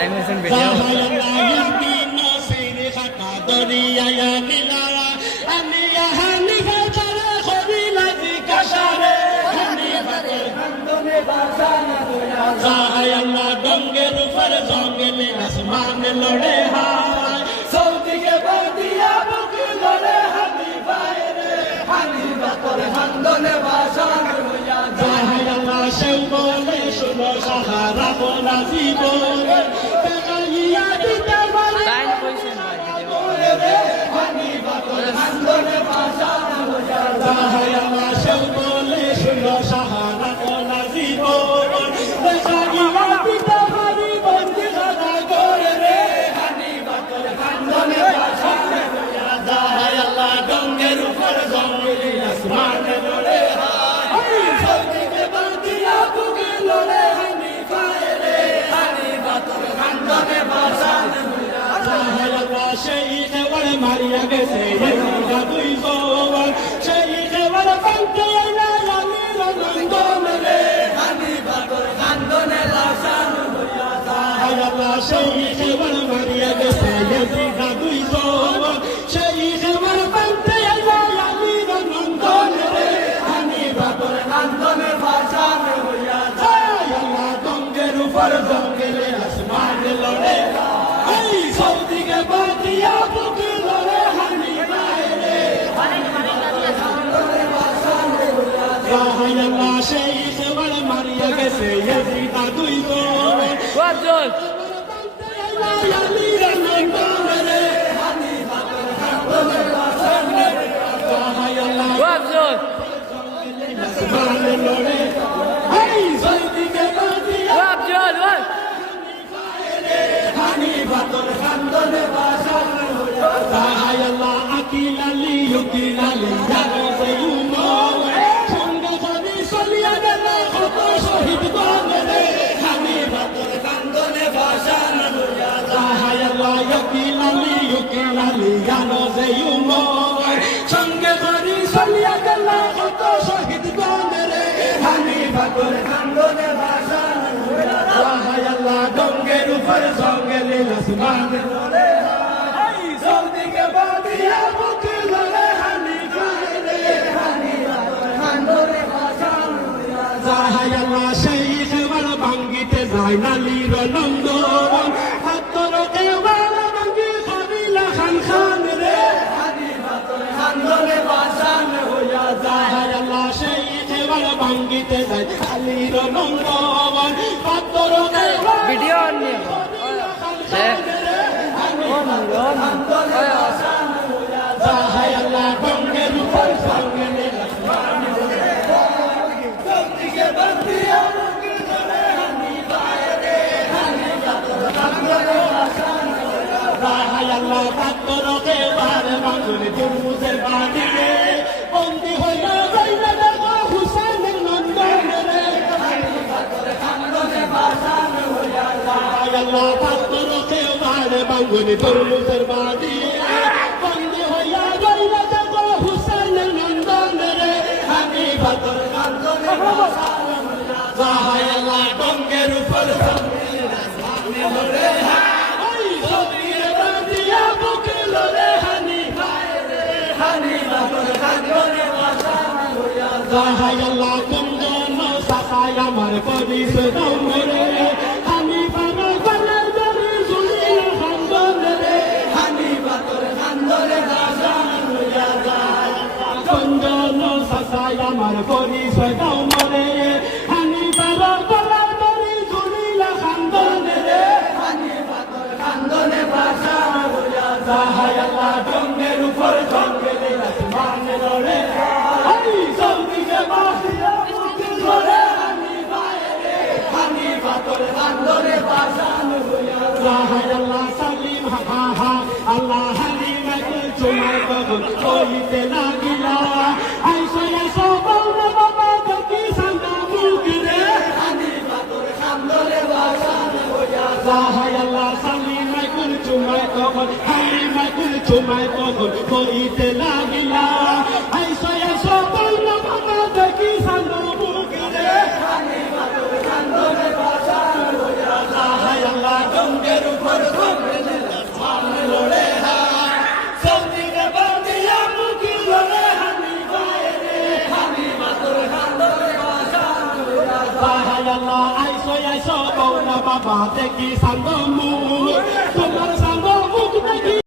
time হয়েছে video डोंगर पर जंगल आसमान लड़े हाय सऊदी के बदिया बुक लड़े हनी बायरे हनी बतर हंदने भाषण होया जाय अल्लाह से बोले सुनो सहारा बोला जीवन तगैया दिते वाले टाइम पोजीशन बोले रे हनी बतर हंदने भाषण होया जाय अल्लाह से बोले सुनो सहारा बोला जीवन شيخ ولا ماريا قسي يا بيزور شيخ ولا بنت يا يمير من دون لي هني بطر خندون العشان يا الله شيخ ولا ماريا قسي يا بيزور شيخ ولا بنت يا يمير من دون لي هني بطر خندون العشان يا الله دونجر فرزون के आसमान लड़े सऊदी के बदिया बुक लड़े हनी बायरे या अल्लाह शेख वल मारिया कैसे यजीद दुई गो ওয়াজল या मीर नंदन रे हनी या अल्लाह ওয়াজল आसमान लड़े सऊदी के बदिया ওয়াজল हनी बतर खंदने भाषण होया अल्लाह अकीलली युकीलली जानो बेयुमो संग कभी सलिया गला खतो शहीद गोने हनी बतर खंदने भाषण होया अल्लाह अकीलली युकीलली जानो बेयुमो संग कभी सलिया गला खतो शहीद गोने हनी बतर खंदने भाषण होया अल्लाह डोंगर पर जंगल आसमान लड़े हाय सऊदी के बदिया बुक लड़े हनी बायरे हनी खंदोरे भाषण जाय अल्लाह शेख वाला भांगीते जाय नालीर नंदन हातर के वाला भांगी खबीला खान खान रे हनी खंदोरे भाषण होया जाय अल्लाह शेख वाला भांगीते जाय नालीर नंदन हातर के ভিডিও অন নিয়ে বন্দী হইয়া যাইলে দেখো হুসেনের নন্দন রে আল্লাহ পাত্র কেবার বাঙ্গুনি তরমুজের বাড়ি বন্দী হইয়া যাইলে দেখো হুসেনের নন্দন রে হানি পাত্র কান্দনে যাহাই আল্লাহ ডঙ্গের উপর আল্লাহ কুঞ্জন সাকায় আমার পরিস দমরে আমি বাবা গলার দরে ঝুলিয়ে খান্দনে রে হানি বাতর খান্দনে গাজান হইয়া যায় কুঞ্জন সাকায় আমার পরিস দমরে আমি বাবা গলার দরে ঝুলিয়ে খান্দনে রে হানি বাতর খান্দনে গাজান হইয়া যায় আল্লাহ ডঙ্গের উপর জঙ্গলে আসমান লড়ে সৌদি কে বাদিয়া বুক লড়ে হনি বায়রে হনি বাতর খান্দনে ভাষণ হইয়া যায় আল্লাহ সালিম হা হা আল্লাহ হালিম কে চুমাই কবুল কইতে লাগিলা আইসা আইসা বাউনা বাবা কি সান্দা মুখ রে হনি বাতর খান্দনে ভাষণ হইয়া যায় আল্লাহ সালিম কে চুমাই কবুল হালিম কে চুমাই কবুল কইতে লাগিলা আইসা আইসা বাউনা বাবা কি সান্দা মুখ রে হনি বাতর খান্দনে ভাষণ হইয়া যায় আল্লাহ গঙ্গে আল্লাহ আইসো আইসো গৌরা বাবা দেখি সাঙ্গ মুখ তোমার সাঙ্গ মুখ দেখি